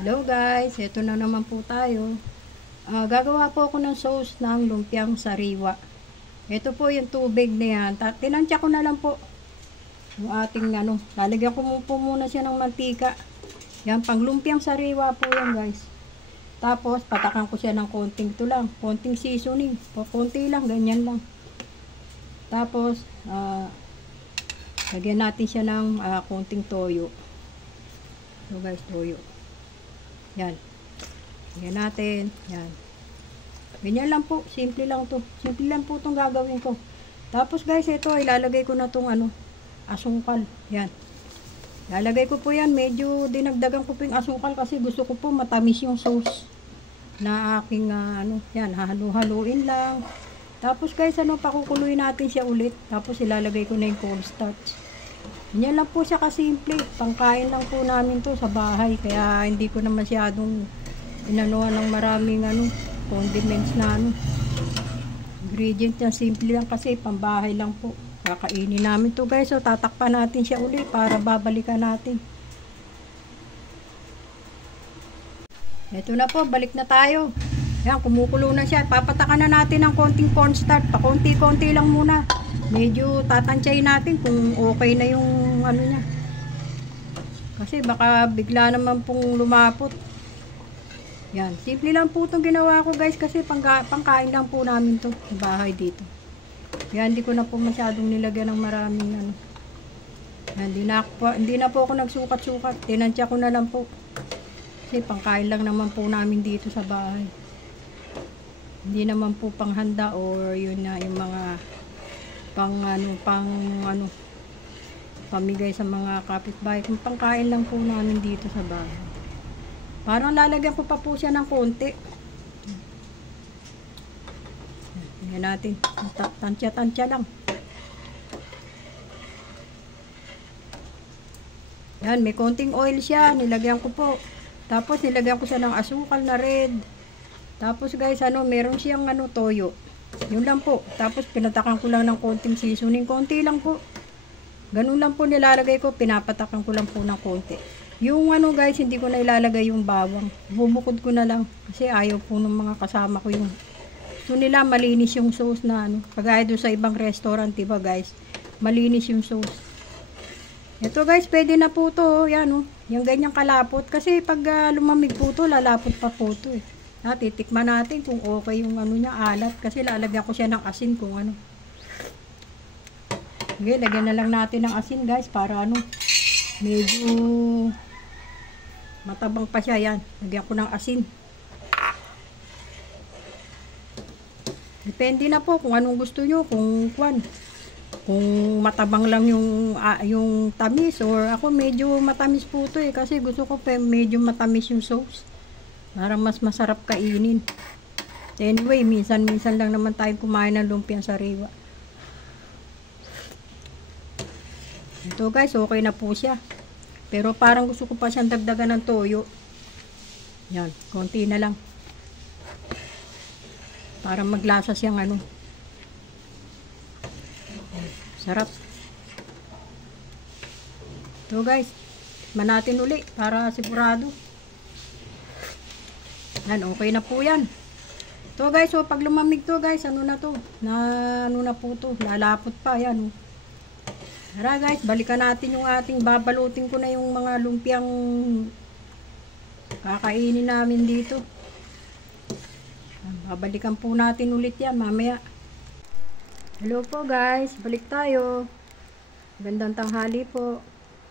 Hello guys, ito na naman po tayo. Gagawa po ako ng sauce ng lumpiang sariwa. Ito po yung tubig na yan. Tinansya ko na lang po yung ating lalagyan ko po muna siya ng mantika. Yan, pang lumpiang sariwa po yan guys. Tapos patakan ko siya ng konting ito lang, konting seasoning. Konti lang, ganyan lang. Tapos lagyan natin siya ng konting toyo. So guys, toyo. Yan. Yan natin. Yan. Ganyan lang po. Simple lang to. Simple lang po itong gagawin ko. Tapos guys, ito ilalagay ko na itong asukal. Yan. Ilalagay ko po yan. Medyo dinagdagan ko po yung asukal kasi gusto ko po matamis yung sauce na aking yan. Halu-haluin lang. Tapos guys, pakukuluin natin siya ulit. Tapos ilalagay ko na yung cornstarch. Yan lang po siya kasimple. Pangkain lang po namin to sa bahay. Kaya hindi ko na masyadong inanuhan ng maraming condiments na ingredient yan. Simple lang kasi pambahay lang po. Kakainin namin to guys. So tatakpan natin siya ulit para babalikan natin. Ito na po. Balik na tayo. Yan, kumukulo na siya. Papatakan na natin ng konting cornstarch. Pakunti-konti lang muna. Medyo tatansyahin natin kung okay na yung niya. Kasi baka bigla naman pong lumapot. Yan. Simple lang po itong ginawa ko guys. Kasi pangkain lang po namin to sa bahay dito. Yan. Hindi ko na po masyadong nilagyan ng maraming Yan. Hindi na po ako nagsukat-sukat. Tinansya ko na lang po. Kasi pangkain lang naman po namin dito sa bahay. Hindi naman po panghanda or yun na yung mga pamigay sa mga kapitbahay. Kung pangkain lang po namin dito sa bahay. Parang lalagyan ko pa po siya ng konti. Yan natin. Tansya-tansya lang. Yan, may konting oil siya. Nilagyan ko po. Tapos nilagyan ko siya ng asukal na red. Tapos guys, meron siyang toyo. Yun lang po. Tapos pinatakan ko lang ng konting seasoning. Konti lang po. Ganun lang po nilalagay ko. Pinapatakan ko lang po ng konti. Yung guys, hindi ko na ilalagay yung bawang. Bubukod ko na lang. Kasi ayaw po ng mga kasama ko yung gusto nila malinis yung sauce na Kagaya doon sa ibang restaurant, diba guys? Malinis yung sauce. Ito guys, pwede na po to. Yan yung ganyang kalapot. Kasi pag lumamig po to, lalapot pa po to eh. Titikman natin kung okay yung niya, alat. Kasi lalagyan ko siya ng asin kung Okay, lagyan na lang natin ng asin guys para medyo matabang pa siya. Yan, lagyan ko ng asin. Depende na po kung anong gusto nyo. Kung matabang lang yung tamis or ako medyo matamis po to eh. Kasi gusto ko medyo matamis yung sauce. Para mas masarap kainin. Anyway, minsan-minsan lang naman tayo kumain ng lumpiang sariwa. Ito guys, okay na po siya. Pero parang gusto ko pa siyang dagdagan ng toyo. Yan, konti na lang. Para maglasa siyang sarap. Ito guys, manatin uli para sigurado. Yan, okay na po yan. Ito guys, so pag lumamig to guys, na to? Na po to? Lalapot pa, yan. Tara guys, balikan natin yung babalutin ko na yung mga lumpiang kakainin namin dito. Babalikan po natin ulit yan mamaya. Hello po guys, balik tayo. Gandang tanghali po.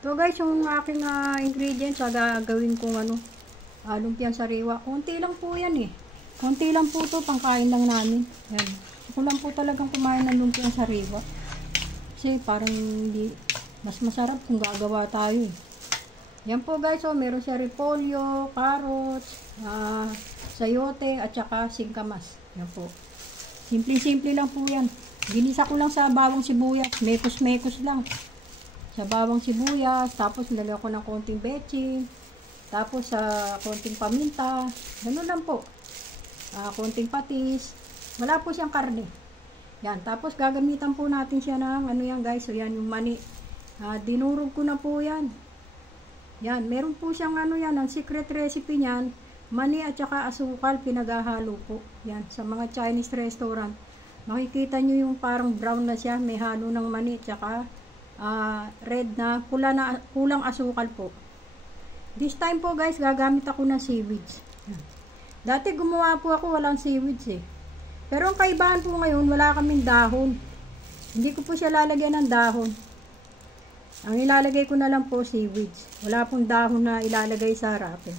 Ito guys, yung aking ingredients, gagawin kong lumpiang sariwa. Konti lang po yan eh. Konti lang po to, pangkain lang namin. Yan. Ako lang po talagang kumain ng lumpiang sariwa. Kasi parang mas masarap kung gagawa tayo eh. Yan po guys, meron siya repolyo, carrots, sayote, at saka singkamas. Yan po. Simple-simple lang po yan. Ginisa ko lang sa bawang sibuyas. Mekos-mekos lang. Sa bawang sibuyas. Tapos nilagyan ko ng konting betchin. Tapos konting paminta. Ganun lang po. Konting patis. Wala po siyang karne. Yan. Tapos gagamitan po natin siya ng yan guys. So yan yung mani. Dinurog ko na po yan. Yan, meron po siyang ano yan, ang secret recipe niyan, mani at saka asukal pinaghahalo po. Yan, sa mga Chinese restaurant. Makikita nyo yung parang brown na siya, may halo ng mani at saka red na, kulang asukal po. This time po guys, gagamit ako ng seaweeds. Yan. Dati gumawa po ako walang seaweeds eh. Pero ang kaibahan po ngayon, wala kaming dahon. Hindi ko po siya lalagyan ng dahon. Ang ilalagay ko na lang po seaweeds. Wala pong dahon na ilalagay sa wrapper.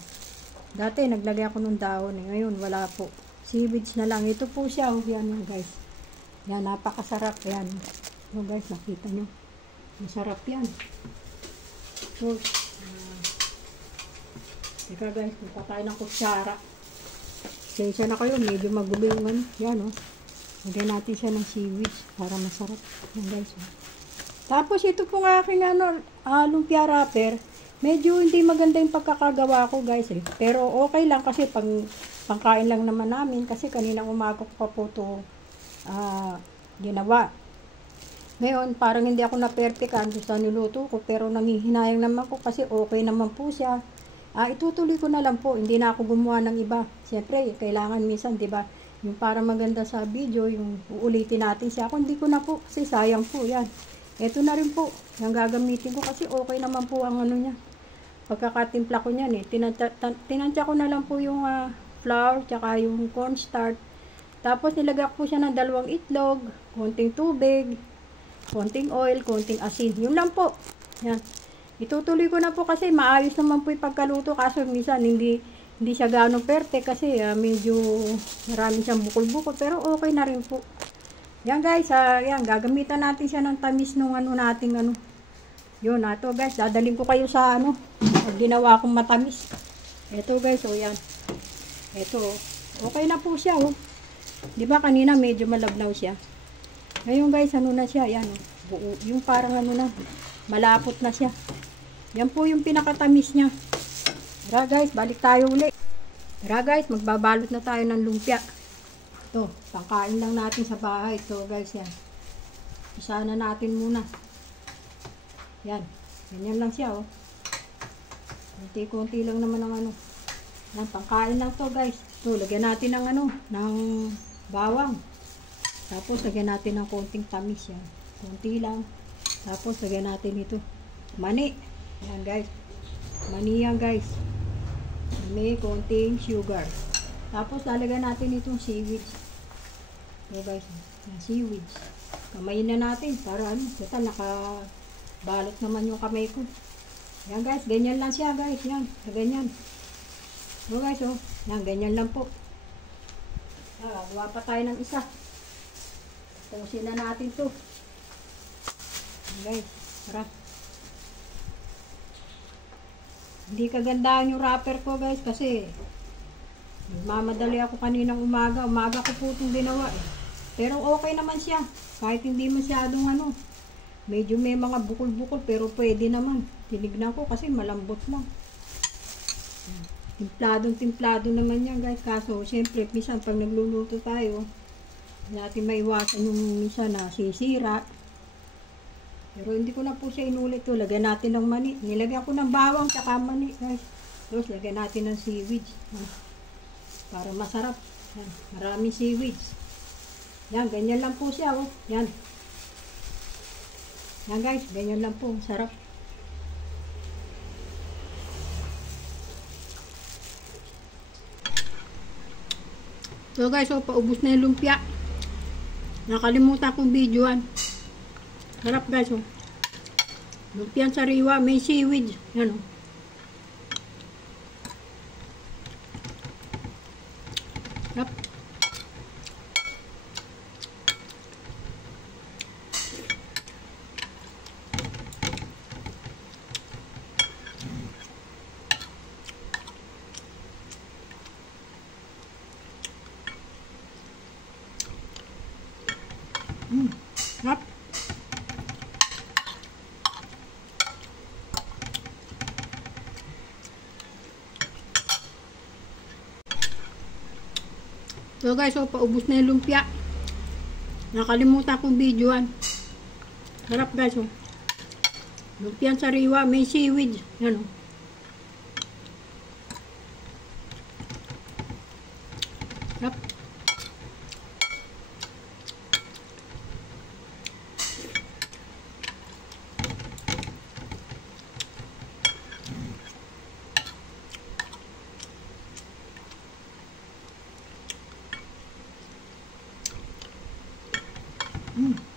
Dati naglagay ako ng dahon eh. Ngayon wala po. Seaweeds na lang. Ito po siya. Oh, yan guys. Yan, napakasarap. Yan. So guys, nakita nyo. Masarap yan. So, teka guys, punta tayo ng kutsara. Sensya na kayo. Medyo magulo yung ano. Yan oh. Lagyan natin siya ng seaweeds para masarap. Yan guys. Oh. Tapos ito pong aking lumpia wrapper, medyo hindi maganda yung pagkakagawa ko guys eh. Pero okay lang kasi pangkain lang naman namin kasi kaninang umaga ko pa po ito ginawa. Ngayon parang hindi ako na-perfectan sa niluto ko pero nangihinayang naman ko kasi okay naman po siya. Itutuloy ko na lang po, hindi na ako gumawa ng iba. Siyempre, kailangan minsan, di ba, yung para maganda sa video, yung uulitin natin siya. Kung hindi ko na po, kasi sayang po yan. Ito na rin po, yung gagamitin ko kasi okay naman po ang ano niya. Pagkakatimpla ko niyan eh. Tinansya ko na lang po yung flour, tsaka yung cornstarch. Tapos nilagay ko po siya ng 2 itlog, konting tubig, konting oil, konting asin. Yun lang po. Yan. Itutuloy ko na po kasi maayos naman po yung pagkaluto. Kaso minsan hindi siya gano'ng perte kasi medyo marami siyang bukol-bukol. Pero okay na rin po. Yan guys, yan, gagamitan natin siya ng tamis nung ano nating ano. Yun, ito guys, dadaling ko kayo sa ano, pag ginawa kong matamis. Ito guys, oh yan. Ito, okay na po siya, oh. Di ba kanina medyo malabnaw siya. Ngayon guys, ano na siya, yan, oh. Buo, yung parang ano na, malapot na siya. Yan po yung pinakatamis niya. Tara guys, balik tayo ulit. Tara guys, magbabalot na tayo ng lumpia. Ito, pangkain lang natin sa bahay. Ito guys, yan. Isa na natin muna. Yan. Ganyan lang siya, oh. Kunti-kunti lang naman ang ano. Yan, pangkain lang to guys. Ito, lagyan natin ng ano, ng bawang. Tapos, lagyan natin ng konting tamis yan. Kunti lang. Tapos, lagyan natin ito. Mani. Yan guys. Mani yan guys. May konting sugar. Tapos, lalagyan natin itong seaweeds. So guys, yung seaweeds. Kamayin na natin para ano, total nakabalot naman yung kamay ko. Yan guys, ganyan lang siya guys. Yan, ganyan. So guys, oh. Yan, ganyan lang po. Gawa pa tayo ng isa. Pusin na natin to. Yan guys, tara. Hindi kagandahan yung wrapper ko guys kasi mamadali ako kaninang umaga. Umaga ko po itong ginawa eh. Pero okay naman siya. Kahit hindi masyadong ano. Medyo may mga bukol-bukol pero pwede naman. Tinignan ko kasi malambot lang. Timpladong-timplado naman yan guys. Kaso syempre minsan pag nagluluto tayo, natin maiwasan yung minsan na sisira. Pero hindi ko na po siya inulit to. Lagyan natin ng mani. Nilagyan ko ng bawang tsaka mani guys. Tapos lagyan natin ng seaweeds. Para masarap. Yan. Maraming seaweeds. Yan, ganyan lang po siya, oh. Yan. Yan guys, ganyan lang po. Sarap. So guys, oh, paubos na yung lumpia. Nakalimutan kong videoan. Sarap guys, oh. Lumpiang sariwa, may seaweed. Yan, oh. Sarap. Sarap. So guys, so paubos na yung lumpia. Nakalimutan kong videoan. Sarap guys, oh. Lumpiang sariwa, may seaweed. Yan, oh. Mm.